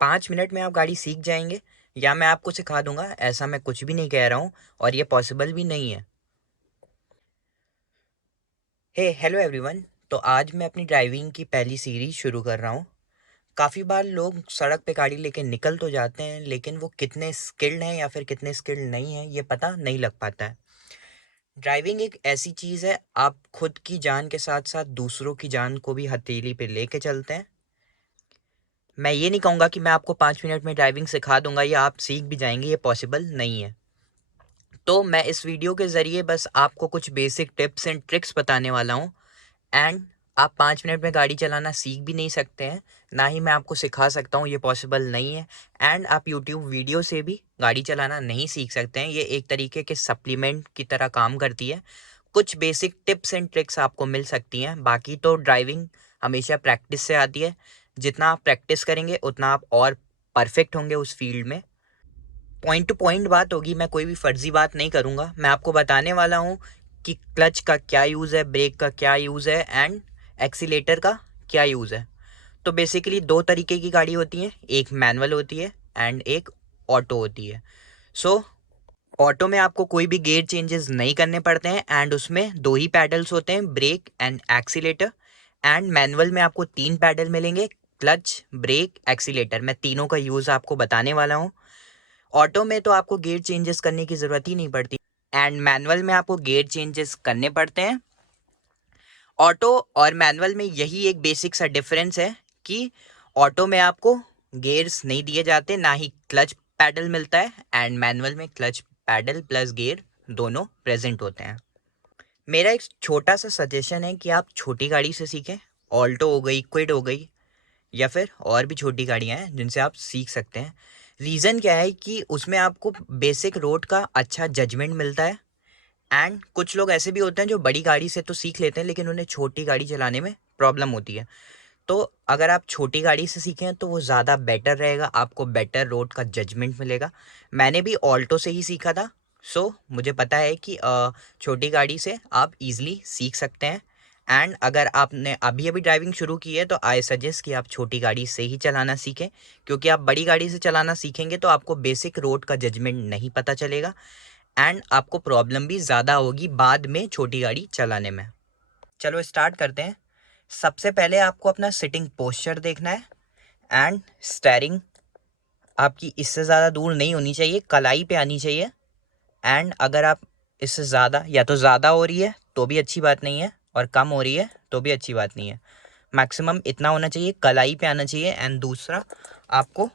5 minute में आप गाड़ी सीख जाएंगे या मैं आपको सिखा दूंगा, ऐसा मैं कुछ भी नहीं कह रहा हूँ और ये पॉसिबल भी नहीं है। हे हेलो एवरीवन। तो आज मैं अपनी ड्राइविंग की पहली सीरीज शुरू कर रहा हूँ। काफ़ी बार लोग सड़क पे गाड़ी लेके निकल तो जाते हैं, लेकिन वो कितने स्किल्ड हैं या फिर कितने स्किल्ड नहीं हैं ये पता नहीं लग पाता है। ड्राइविंग एक ऐसी चीज़ है, आप खुद की जान के साथ साथ दूसरों की जान को भी हथेली पे लेके चलते हैं। मैं ये नहीं कहूँगा कि मैं आपको 5 मिनट में ड्राइविंग सिखा दूंगा या आप सीख भी जाएंगे, ये पॉसिबल नहीं है। तो मैं इस वीडियो के ज़रिए बस आपको कुछ बेसिक टिप्स एंड ट्रिक्स बताने वाला हूँ। एंड आप 5 मिनट में गाड़ी चलाना सीख भी नहीं सकते हैं, ना ही मैं आपको सिखा सकता हूँ, ये पॉसिबल नहीं है। एंड आप यूट्यूब वीडियो से भी गाड़ी चलाना नहीं सीख सकते हैं, ये एक तरीके के सप्लीमेंट की तरह काम करती है। कुछ बेसिक टिप्स एंड ट्रिक्स आपको मिल सकती हैं, बाकी तो ड्राइविंग हमेशा प्रैक्टिस से आती है। जितना आप प्रैक्टिस करेंगे उतना आप और परफेक्ट होंगे उस फील्ड में। पॉइंट टू पॉइंट बात होगी, मैं कोई भी फर्जी बात नहीं करूँगा। मैं आपको बताने वाला हूँ कि क्लच का क्या यूज़ है, ब्रेक का क्या यूज़ है एंड एक्सीलेटर का क्या यूज़ है। तो बेसिकली दो तरीके की गाड़ी होती है, एक मैनुअल होती है एंड एक ऑटो होती है। सो ऑटो में आपको कोई भी गेयर चेंजेस नहीं करने पड़ते हैं एंड उसमें दो ही पैडल्स होते हैं, brake and accelerator. And manual में आपको तीन पैडल मिलेंगे, क्लच, ब्रेक, एक्सीलेटर। मैं तीनों का यूज़ आपको बताने वाला हूँ। ऑटो में तो आपको गियर चेंजेस करने की ज़रूरत ही नहीं पड़ती एंड मैनुअल में आपको गियर चेंजेस करने पड़ते हैं। ऑटो और मैनुअल में यही एक बेसिक सा डिफरेंस है कि ऑटो में आपको गियर्स नहीं दिए जाते, ना ही क्लच पैडल मिलता है एंड मैनुअल में क्लच पैडल प्लस गियर दोनों प्रेजेंट होते हैं। मेरा एक छोटा सा सजेशन है कि आप छोटी गाड़ी से सीखें। ऑल्टो हो गई, क्विड हो गई, या फिर और भी छोटी गाड़ियाँ हैं जिनसे आप सीख सकते हैं। रीज़न क्या है कि उसमें आपको बेसिक रोड का अच्छा जजमेंट मिलता है। एंड कुछ लोग ऐसे भी होते हैं जो बड़ी गाड़ी से तो सीख लेते हैं लेकिन उन्हें छोटी गाड़ी चलाने में प्रॉब्लम होती है। तो अगर आप छोटी गाड़ी से सीखें तो वो ज़्यादा बेटर रहेगा, आपको बेटर रोड का जजमेंट मिलेगा। मैंने भी ऑल्टो से ही सीखा था। सो मुझे पता है कि छोटी गाड़ी से आप इजीली सीख सकते हैं। एंड अगर आपने अभी अभी ड्राइविंग शुरू की है तो आई सजेस्ट कि आप छोटी गाड़ी से ही चलाना सीखें, क्योंकि आप बड़ी गाड़ी से चलाना सीखेंगे तो आपको बेसिक रोड का जजमेंट नहीं पता चलेगा एंड आपको प्रॉब्लम भी ज़्यादा होगी बाद में छोटी गाड़ी चलाने में। चलो स्टार्ट करते हैं। सबसे पहले आपको अपना सिटिंग पोस्चर देखना है एंड स्टेयरिंग आपकी इससे ज़्यादा दूर नहीं होनी चाहिए, कलाई पे आनी चाहिए। एंड अगर आप इससे ज़्यादा या तो ज़्यादा हो रही है तो भी अच्छी बात नहीं है और कम हो रही है तो भी अच्छी बात नहीं है। मैक्सिमम इतना होना चाहिए, कलाई पे आना चाहिए। एंड दूसरा, आपको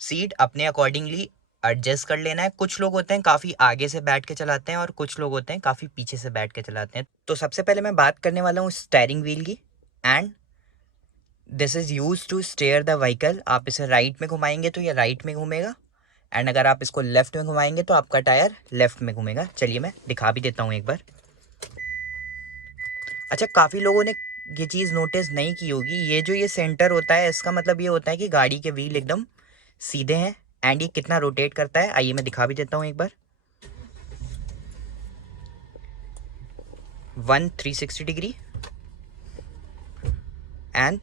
सीट अपने अकॉर्डिंगली एडजस्ट कर लेना है। कुछ लोग होते हैं काफ़ी आगे से बैठ के चलाते हैं और कुछ लोग होते हैं काफ़ी पीछे से बैठ के चलाते हैं। तो सबसे पहले मैं बात करने वाला हूँ स्टेयरिंग व्हील की। And this is use to steer the vehicle. आप इसे राइट में घुमाएंगे तो ये राइट में घूमेगा एंड अगर आप इसको लेफ्ट में घुमाएंगे तो आपका टायर लेफ्ट में घूमेगा। चलिए मैं दिखा भी देता हूँ एक बार। अच्छा, काफ़ी लोगों ने ये चीज़ नोटिस नहीं की होगी, ये जो ये सेंटर होता है इसका मतलब ये होता है कि गाड़ी के व्हील एकदम सीधे हैं। एंड ये कितना रोटेट करता है आइए मैं दिखा भी देता हूँ एक बार। 360 डिग्री एंड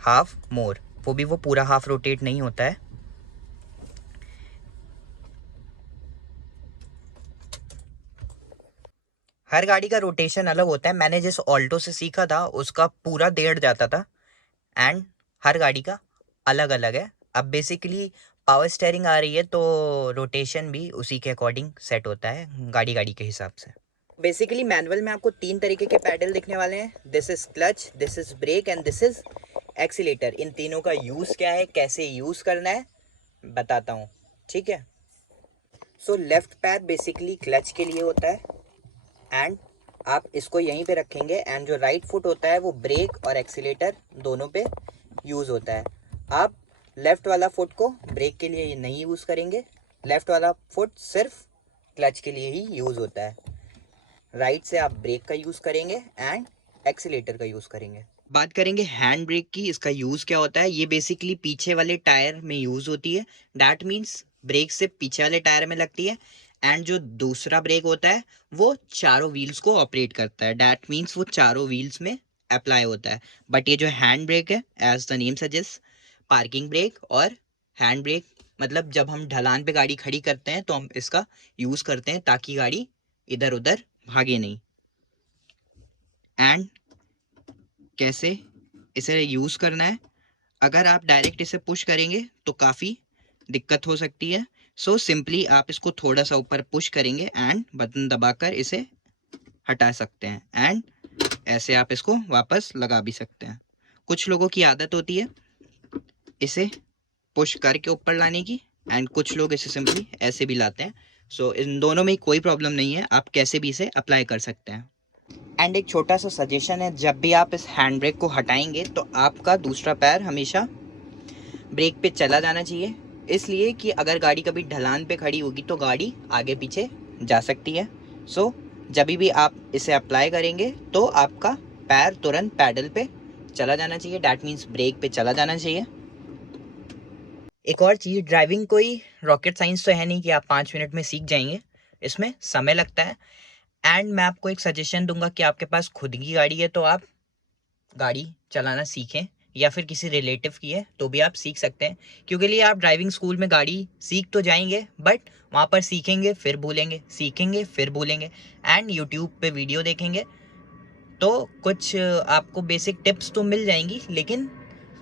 हाफ मोर, वो भी वो पूरा हाफ रोटेट नहीं होता है। हर गाड़ी का रोटेशन अलग होता है। मैंने जिस ऑल्टो से सीखा था उसका पूरा 1.5 जाता था एंड हर गाड़ी का अलग अलग है। अब बेसिकली पावर स्टेयरिंग आ रही है तो रोटेशन भी उसी के अकॉर्डिंग सेट होता है, गाड़ी गाड़ी के हिसाब से। बेसिकली मैनुअल में आपको तीन तरीके के पैडल दिखने वाले हैं, this is clutch, this is brake and this is accelerator. इन तीनों का यूज़ क्या है, कैसे यूज़ करना है, बताता हूँ, ठीक है। सो लेफ्ट पैर बेसिकली क्लच के लिए होता है एंड आप इसको यहीं पे रखेंगे एंड जो राइट फुट होता है वो ब्रेक और एक्सीलेटर दोनों पे यूज़ होता है। आप लेफ़्ट वाला फुट को ब्रेक के लिए नहीं यूज़ करेंगे, लेफ़्ट वाला फुट सिर्फ क्लच के लिए ही यूज़ होता है। राइट से आप ब्रेक का यूज़ करेंगे एंड एक्सीलेटर का यूज़ करेंगे। बात करेंगे हैंड ब्रेक की, इसका यूज़ क्या होता है। ये बेसिकली पीछे वाले टायर में यूज़ होती है। डैट मीन्स ब्रेक से पीछे वाले टायर में लगती है एंड जो दूसरा ब्रेक होता है वो चारों व्हील्स को ऑपरेट करता है। डैट मीन्स वो चारों व्हील्स में अप्लाई होता है। बट ये जो हैंड ब्रेक है, as the name suggest, parking brake और हैंड ब्रेक मतलब जब हम ढलान पे गाड़ी खड़ी करते हैं तो हम इसका यूज़ करते हैं ताकि गाड़ी इधर उधर भागे नहीं। एंड कैसे इसे यूज़ करना है, अगर आप डायरेक्ट इसे पुश करेंगे तो काफ़ी दिक्कत हो सकती है। सो सिंपली आप इसको थोड़ा सा ऊपर पुश करेंगे एंड बटन दबाकर इसे हटा सकते हैं। एंड ऐसे आप इसको वापस लगा भी सकते हैं। कुछ लोगों की आदत होती है इसे पुश करके ऊपर लाने की, एंड कुछ लोग इसे सिंपली ऐसे भी लाते हैं। सो इन दोनों में कोई प्रॉब्लम नहीं है, आप कैसे भी इसे अप्लाई कर सकते हैं। एंड एक छोटा सा सजेशन है, जब भी आप इस हैंड ब्रेक को हटाएंगे तो आपका दूसरा पैर हमेशा ब्रेक पे चला जाना चाहिए, इसलिए कि अगर गाड़ी कभी ढलान पे खड़ी होगी तो गाड़ी आगे पीछे जा सकती है। सो जब भी आप इसे अप्लाई करेंगे तो आपका पैर तुरंत पैडल पे चला जाना चाहिए, डैट मीन्स ब्रेक पे चला जाना चाहिए। एक और चीज़, ड्राइविंग कोई रॉकेट साइंस तो है नहीं कि आप 5 मिनट में सीख जाएंगे, इसमें समय लगता है। एंड मैं आपको एक सजेशन दूंगा कि आपके पास खुद की गाड़ी है तो आप गाड़ी चलाना सीखें, या फिर किसी रिलेटिव की है तो भी आप सीख सकते हैं, क्योंकि लिए आप ड्राइविंग स्कूल में गाड़ी सीख तो जाएंगे बट वहाँ पर सीखेंगे फिर भूलेंगे, सीखेंगे फिर भूलेंगे। एंड यूट्यूब पे वीडियो देखेंगे तो कुछ आपको बेसिक टिप्स तो मिल जाएंगी, लेकिन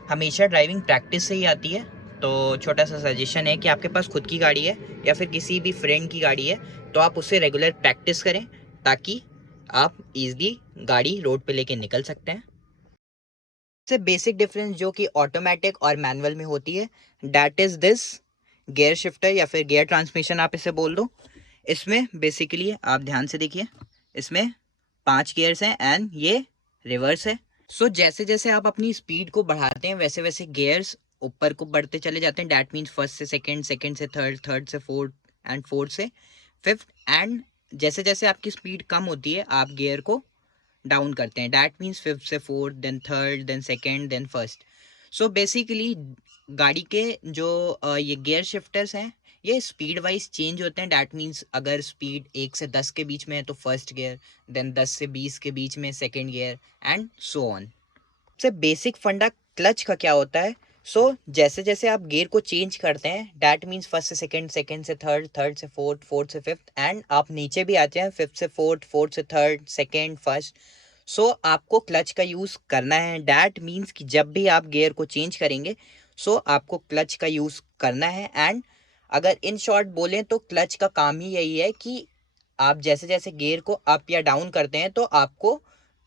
हमेशा ड्राइविंग प्रैक्टिस से ही आती है। तो छोटा सा सजेशन है कि आपके पास खुद की गाड़ी है या फिर किसी भी फ्रेंड की गाड़ी है तो आप उससे रेगुलर प्रैक्टिस करें ताकि आप ईजिली गाड़ी रोड पे लेके निकल सकते हैं। से बेसिक डिफरेंस जो कि ऑटोमेटिक और मैनुअल में होती है, that is this gear shifter या फिर गियर ट्रांसमिशन आप इसे बोल दो। इसमें बेसिकली आप ध्यान से देखिए, इसमें 5 गियर्स हैं एंड ये रिवर्स है। सो जैसे जैसे आप अपनी स्पीड को बढ़ाते हैं वैसे वैसे गियर्स ऊपर को बढ़ते चले जाते हैं, डैट मीन्स फर्स्ट से सेकंड, सेकंड से थर्ड, थर्ड से फोर्थ एंड फोर्थ से फिफ्थ। एंड जैसे जैसे आपकी स्पीड कम होती है आप गियर को डाउन करते हैं, डैट मीन्स फिफ्थ से fourth, then third, then second, then first. So basically गाड़ी के जो ये गियर शिफ्टर्स हैं ये स्पीड वाइज चेंज होते हैं, डैट मीन्स अगर स्पीड 1 से 10 के बीच में है तो फर्स्ट गियर, देन 10 से 20 के बीच में second gear and so on. सबसे बेसिक फंडा क्लच का क्या होता है, जैसे जैसे आप गियर को चेंज करते हैं डैट मीन्स फर्स्ट से सेकंड, सेकंड से थर्ड, थर्ड से फोर्थ, फोर्थ से फिफ्थ एंड आप नीचे भी आते हैं फिफ्थ से फोर्थ, फोर्थ से थर्ड, सेकंड, फर्स्ट। आपको क्लच का यूज़ करना है, डैट मीन्स कि जब भी आप गियर को चेंज करेंगे आपको क्लच का यूज़ करना है। एंड अगर इन शॉर्ट बोलें तो क्लच का काम ही यही है कि आप जैसे जैसे गियर को अप या डाउन करते हैं तो आपको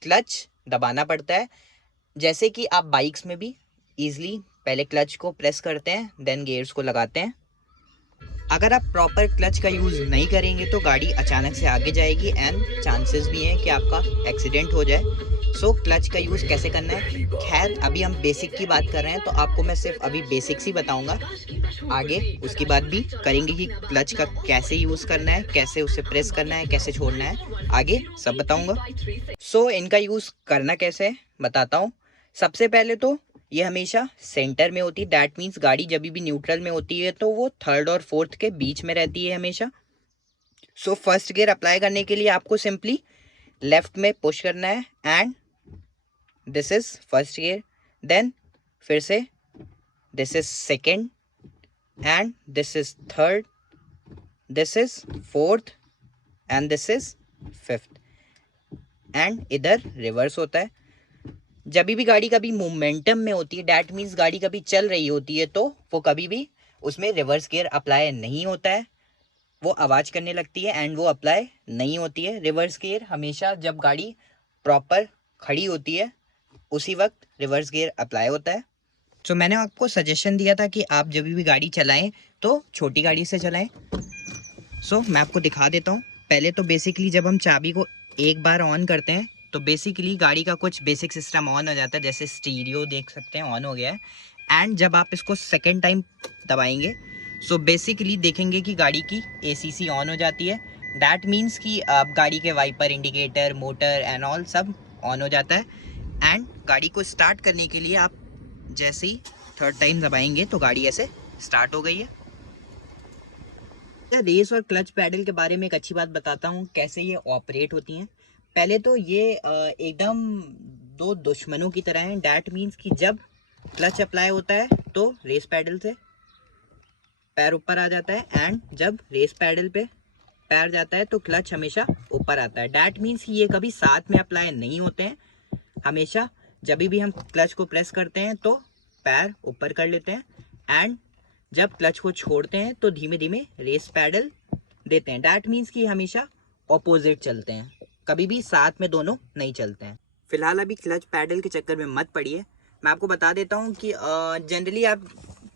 क्लच दबाना पड़ता है, जैसे कि आप बाइक्स में भी ईजिली पहले क्लच को प्रेस करते हैं देन गियर्स को लगाते हैं। अगर आप प्रॉपर क्लच का यूज़ नहीं करेंगे तो गाड़ी अचानक से आगे जाएगी एंड चांसेस भी हैं कि आपका एक्सीडेंट हो जाए। क्लच का यूज़ कैसे करना है, खैर अभी हम बेसिक की बात कर रहे हैं तो आपको मैं सिर्फ अभी बेसिक्स ही बताऊंगा, आगे उसकी बात भी करेंगे कि क्लच का कैसे यूज़ करना है, कैसे उसे प्रेस करना है, कैसे छोड़ना है, आगे सब बताऊंगा। इनका यूज़ करना कैसे है बताता हूँ। सबसे पहले तो ये हमेशा सेंटर में होती है, दैट मीन्स गाड़ी जब भी न्यूट्रल में होती है तो वो थर्ड और फोर्थ के बीच में रहती है हमेशा। फर्स्ट गियर अप्लाई करने के लिए आपको सिंपली लेफ्ट में पुश करना है and this is first gear, then फिर से this is second and this is third, this is fourth and this is fifth and इधर रिवर्स होता है। जब भी गाड़ी कभी मोमेंटम में होती है डैट मीन्स गाड़ी कभी चल रही होती है तो वो कभी भी उसमें रिवर्स गियर अप्लाई नहीं होता है, वो आवाज़ करने लगती है एंड वो अप्लाई नहीं होती है। रिवर्स गियर हमेशा जब गाड़ी प्रॉपर खड़ी होती है उसी वक्त रिवर्स गियर अप्लाई होता है। मैंने आपको सजेशन दिया था कि आप जब भी गाड़ी चलाएं तो छोटी गाड़ी से चलाएं। मैं आपको दिखा देता हूँ। पहले तो बेसिकली जब हम चाबी को एक बार ऑन करते हैं तो बेसिकली गाड़ी का कुछ बेसिक सिस्टम ऑन हो जाता है, जैसे स्टीरियो देख सकते हैं ऑन हो गया है। एंड जब आप इसको सेकेंड टाइम दबाएंगे बेसिकली देखेंगे कि गाड़ी की एसीसी ऑन हो जाती है, डैट मीन्स कि आप गाड़ी के wiper, indicator, motor and all सब ऑन हो जाता है। एंड गाड़ी को स्टार्ट करने के लिए आप जैसे ही थर्ड टाइम दबाएंगे तो गाड़ी ऐसे स्टार्ट हो गई है। रेस और क्लच पैडल के बारे में एक अच्छी बात बताता हूँ कैसे ये ऑपरेट होती हैं। पहले तो ये एकदम दो दुश्मनों की तरह हैं, डैट मीन्स कि जब क्लच अप्लाई होता है तो रेस पैडल से पैर ऊपर आ जाता है, एंड जब रेस पैडल पे पैर जाता है तो क्लच हमेशा ऊपर आता है। डैट मीन्स कि ये कभी साथ में अप्लाई नहीं होते हैं। हमेशा जब भी हम क्लच को प्रेस करते हैं तो पैर ऊपर कर लेते हैं, एंड जब क्लच को छोड़ते हैं तो धीमे धीमे रेस पैडल देते हैं। डैट मीन्स कि हमेशा ऑपोजिट चलते हैं, कभी भी साथ में दोनों नहीं चलते हैं। फिलहाल अभी क्लच पैडल के चक्कर में मत पड़िए। मैं आपको बता देता हूँ कि जनरली आप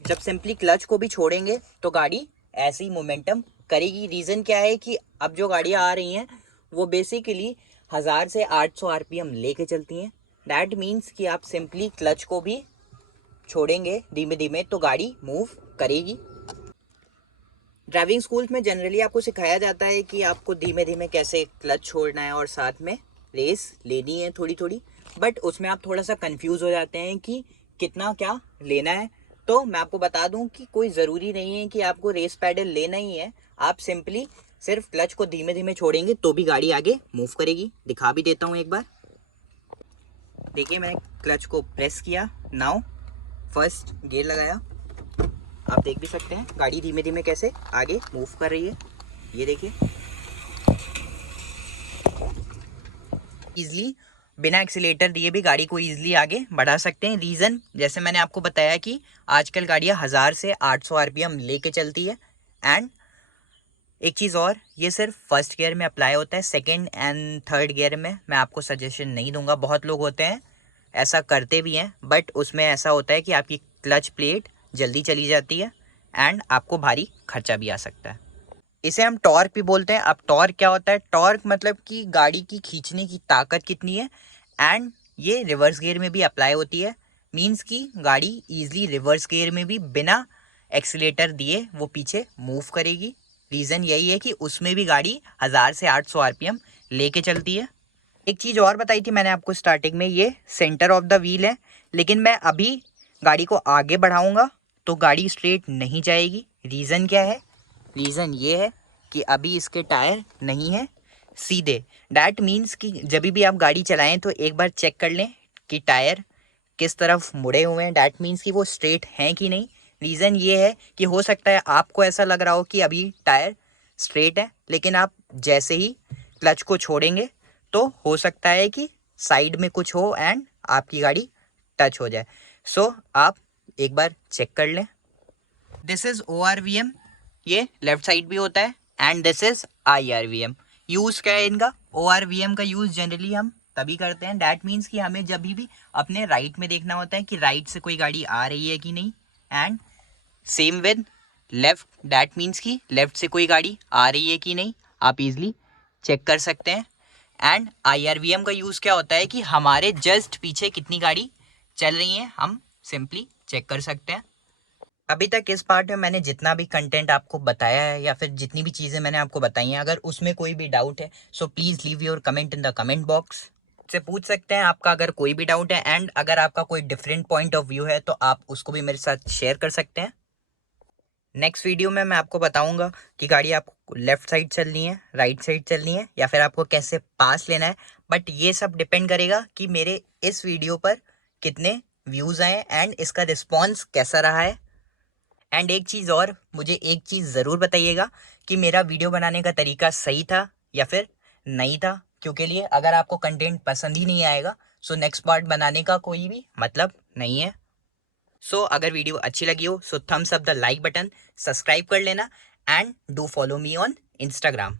जब सिंपली क्लच को भी छोड़ेंगे तो गाड़ी ऐसे ही मोमेंटम करेगी। रीज़न क्या है कि अब जो गाड़ियाँ आ रही हैं वो बेसिकली 1000 से 800 आरपीएम लेके चलती हैं। दैट मीन्स कि आप सिंपली क्लच को भी छोड़ेंगे धीमे धीमे तो गाड़ी मूव करेगी। ड्राइविंग स्कूल में जनरली आपको सिखाया जाता है कि आपको धीमे धीमे कैसे क्लच छोड़ना है और साथ में रेस लेनी है थोड़ी थोड़ी, बट उसमें आप थोड़ा सा कंफ्यूज हो जाते हैं कि कितना क्या लेना है। तो मैं आपको बता दूं कि कोई ज़रूरी नहीं है कि आपको रेस पैडल लेना ही है। आप सिंपली सिर्फ क्लच को धीमे धीमे छोड़ेंगे तो भी गाड़ी आगे मूव करेगी। दिखा भी देता हूँ एक बार। देखिए मैंने क्लच को प्रेस किया, नाउ फर्स्ट गियर लगाया। आप देख भी सकते हैं गाड़ी धीमे धीमे कैसे आगे मूव कर रही है। ये देखिए, ईजिली बिना एक्सीलेटर दिए भी गाड़ी को ईजिली आगे बढ़ा सकते हैं। रीज़न जैसे मैंने आपको बताया कि आजकल गाड़ियाँ 1000 से 800 आरपीएम लेके चलती है। एंड एक चीज़ और, ये सिर्फ फर्स्ट गियर में अप्लाई होता है, सेकेंड एंड थर्ड गियर में मैं आपको सजेशन नहीं दूंगा। बहुत लोग होते हैं ऐसा करते भी हैं, बट उसमें ऐसा होता है कि आपकी क्लच प्लेट जल्दी चली जाती है एंड आपको भारी खर्चा भी आ सकता है। इसे हम टॉर्क भी बोलते हैं। अब टॉर्क क्या होता है? टॉर्क मतलब कि गाड़ी की खींचने की ताकत कितनी है, एंड ये रिवर्स गियर में भी अप्लाई होती है। मीन्स कि गाड़ी ईजिली रिवर्स गियर में भी बिना एक्सीलेटर दिए वो पीछे मूव करेगी। रीज़न यही है कि उसमें भी गाड़ी 1000 से 800 आरपीएम लेके चलती है। एक चीज़ और बताई थी मैंने आपको स्टार्टिंग में, ये सेंटर ऑफ द व्हील है, लेकिन मैं अभी गाड़ी को आगे बढ़ाऊंगा तो गाड़ी स्ट्रेट नहीं जाएगी। रीज़न क्या है? रीज़न ये है कि अभी इसके टायर नहीं है सीधे। डैट मीन्स कि जब भी आप गाड़ी चलाएं तो एक बार चेक कर लें कि टायर किस तरफ मुड़े हुए हैं। डैट मीन्स कि वो स्ट्रेट हैं कि नहीं। रीज़न ये है कि हो सकता है आपको ऐसा लग रहा हो कि अभी टायर स्ट्रेट है, लेकिन आप जैसे ही क्लच को छोड़ेंगे तो हो सकता है कि साइड में कुछ हो एंड आपकी गाड़ी टच हो जाए। सो आप एक बार चेक कर लें। दिस इज़ ORVM, ये लेफ्ट साइड भी होता है, and this is IRVM। Use क्या है इनका? ORVM का यूज़ जनरली हम तभी करते हैं, डैट मीन्स कि हमें जब भी अपने राइट में देखना होता है कि राइट से कोई गाड़ी आ रही है कि नहीं, and same with left, that means कि लेफ्ट से कोई गाड़ी आ रही है कि नहीं, आप इजीली चेक कर सकते हैं। एंड IRVM का यूज़ क्या होता है कि हमारे जस्ट पीछे कितनी गाड़ी चल रही है हम सिंपली चेक कर सकते हैं। अभी तक इस पार्ट में मैंने जितना भी कंटेंट आपको बताया है या फिर जितनी भी चीज़ें मैंने आपको बताई हैं, अगर उसमें कोई भी डाउट है so please leave your comment in the comment box. से पूछ सकते हैं आपका अगर कोई भी डाउट है, एंड अगर आपका कोई डिफरेंट पॉइंट ऑफ व्यू है तो आप उसको भी मेरे साथ शेयर कर सकते हैं। नेक्स्ट वीडियो में मैं आपको बताऊंगा कि गाड़ी आपको लेफ्ट साइड चलनी है, राइट साइड चलनी है, या फिर आपको कैसे पास लेना है। बट ये सब डिपेंड करेगा कि मेरे इस वीडियो पर कितने व्यूज़ आए एंड इसका रिस्पॉन्स कैसा रहा है। एंड एक चीज़ और, मुझे एक चीज़ ज़रूर बताइएगा कि मेरा वीडियो बनाने का तरीका सही था या फिर नहीं था, क्योंकि लिए अगर आपको कंटेंट पसंद ही नहीं आएगा सो नेक्स्ट पार्ट बनाने का कोई भी मतलब नहीं है। सो अगर वीडियो अच्छी लगी हो सो Thums up the like button, subscribe कर लेना, and do follow me on Instagram.